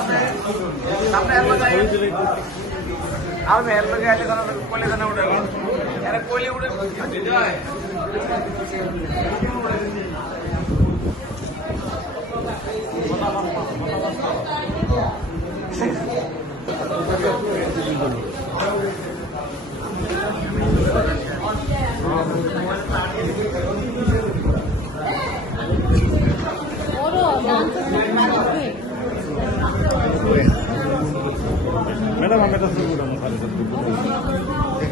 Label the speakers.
Speaker 1: ആ മേരുടെ കാര്യം കൊല്ലി തന്നെ കൂടെ കൊല്ലി കൂടെ